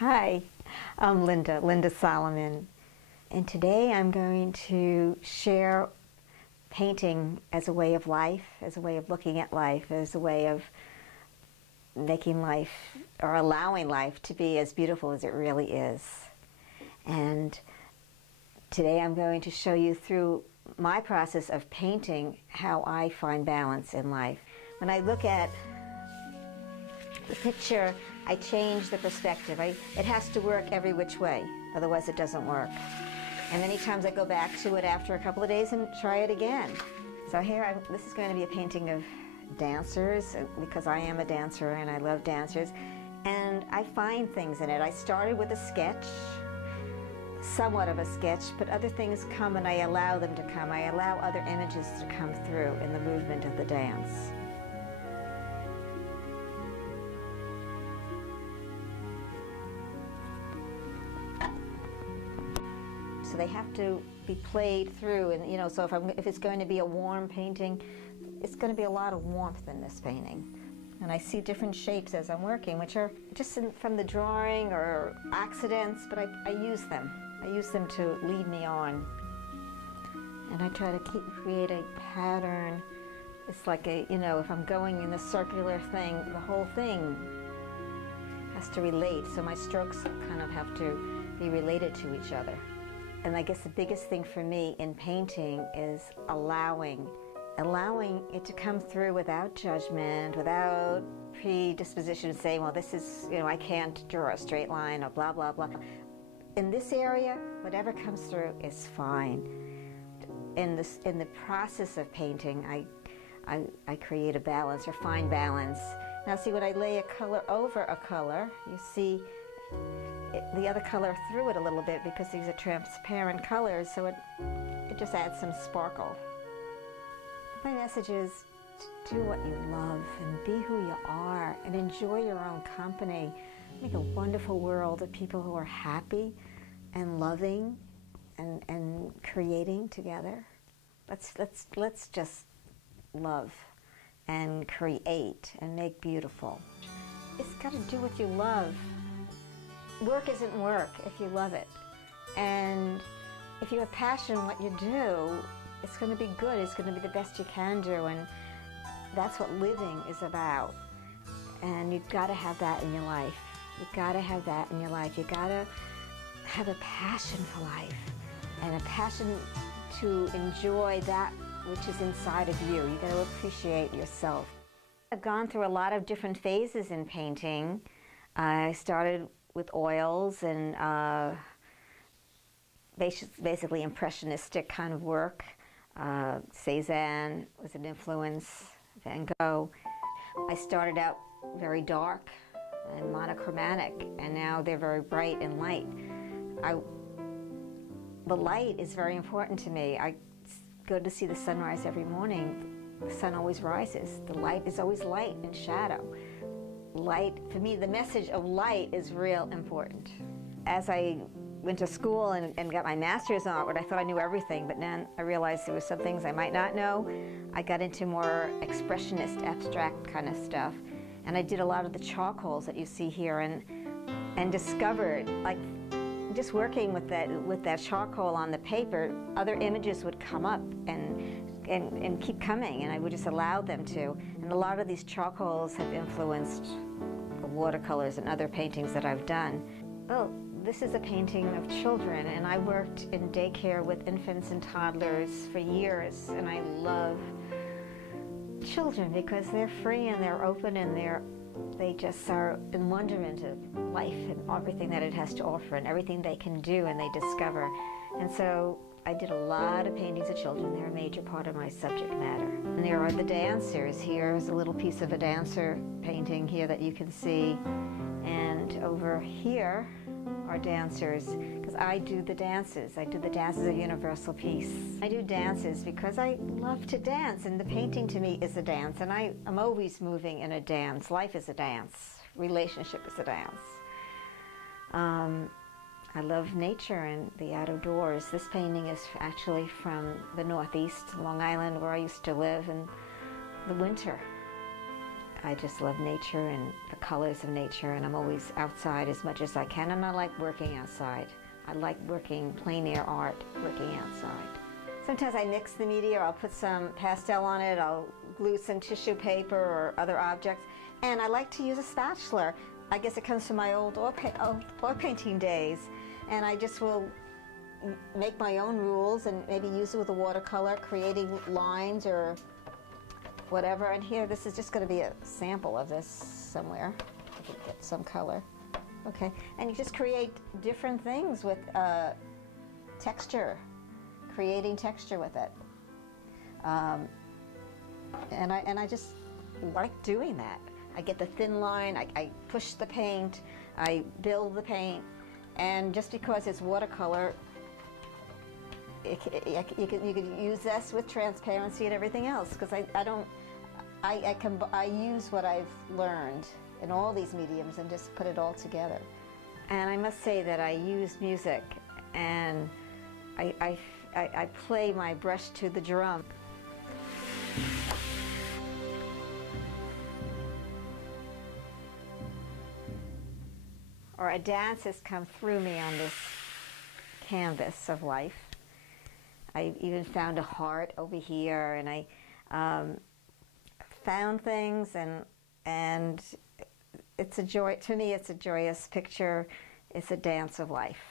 Hi, I'm Linda Solomon, and today I'm going to share painting as a way of life, as a way of looking at life, as a way of making life or allowing life to be as beautiful as it really is. And today I'm going to show you through my process of painting how I find balance in life. When I look at the picture, I change the perspective. It has to work every which way, otherwise it doesn't work. And many times I go back to it after a couple of days and try it again. So here, this is going to be a painting of dancers, because I am a dancer and I love dancers. And I find things in it. I started with a sketch, somewhat of a sketch, but other things come and I allow them to come. I allow other images to come through in the movement of the dance. So they have to be played through, and so if it's going to be a warm painting, it's going to be a lot of warmth in this painting. And I see different shapes as I'm working, which are just from the drawing or accidents, but I use them. I use them to lead me on. And I try to create a pattern. It's like if I'm going in a circular thing, the whole thing has to relate. So my strokes kind of have to be related to each other. And I guess the biggest thing for me in painting is allowing it to come through without judgment, without predisposition, saying, well, this is, I can't draw a straight line or blah, blah, blah. In this area, whatever comes through is fine. In the process of painting, I create a balance or find balance. Now see, when I lay a color over a color, you see the other color through it a little bit, because these are transparent colors, so it just adds some sparkle. My message is to do what you love and be who you are and enjoy your own company. Make a wonderful world of people who are happy and loving and creating together. Let's just love and create and make beautiful. It's got to do what you love. Work isn't work if you love it. And if you have passion in what you do, it's going to be good. It's going to be the best you can do. And that's what living is about. And you've got to have that in your life. You've got to have that in your life. You've got to have a passion for life and a passion to enjoy that which is inside of you. You've got to appreciate yourself. I've gone through a lot of different phases in painting. I started with oils and basically impressionistic kind of work. Cézanne was an influence, Van Gogh. I started out very dark and monochromatic, and now they're very bright and light. The light is very important to me. I go to see the sunrise every morning. The sun always rises. The light is always light and shadow. Light, for me, the message of light is real important. As I went to school and got my master's in art, I thought I knew everything, but then I realized there were some things I might not know. I got into more expressionist, abstract kind of stuff, and I did a lot of the charcoals that you see here, and discovered, like, just working with that charcoal on the paper, other images would come up and keep coming, and I would just allow them to. And a lot of these charcoals have influenced watercolors and other paintings that I've done. Well, this is a painting of children, and I worked in daycare with infants and toddlers for years, and I love children because they're free and they're open and they just are in wonderment of life and everything that it has to offer and everything they can do and they discover. And so I did a lot of paintings of children. They're a major part of my subject matter. And there are the dancers. Here's a little piece of a dancer painting here that you can see. And over here are dancers, because I do the dances. I do the dances of Universal Peace. I do dances because I love to dance, and the painting to me is a dance, and I'm always moving in a dance. Life is a dance. Relationship is a dance. I love nature and the outdoors. This painting is actually from the Northeast, Long Island, where I used to live in the winter. I just love nature and the colors of nature, and I'm always outside as much as I can, and I like working outside. I like working plein air art, working outside. Sometimes I mix the media, or I'll put some pastel on it, I'll glue some tissue paper or other objects, and I like to use a spatula. I guess it comes from my old oil painting days, and I just will make my own rules and maybe use it with a watercolor, creating lines or whatever. And here, this is just going to be a sample of this somewhere. I can get some color. Okay, and you just create different things with texture, creating texture with it. And I just like doing that. I get the thin line, I push the paint, I build the paint, and just because it's watercolor, you can use this with transparency and everything else, because I use what I've learned in all these mediums and just put it all together. And I must say that I use music, and I play my brush to the drum. Or a dance has come through me on this canvas of life. I even found a heart over here, and I found things, and it's a joy. To me, it's a joyous picture. It's a dance of life.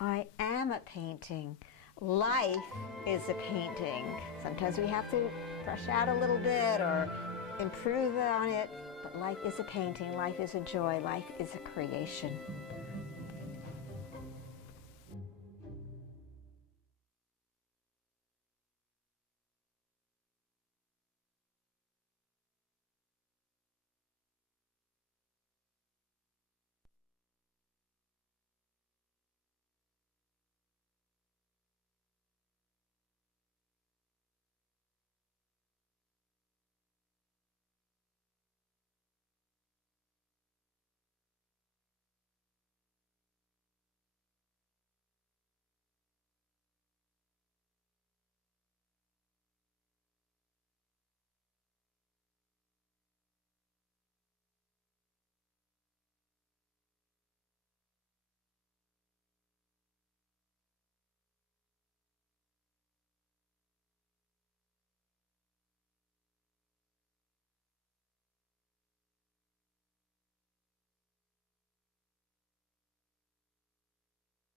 I am a painting. Life is a painting. Sometimes we have to brush out a little bit or improve on it, but life is a painting. Life is a joy. Life is a creation.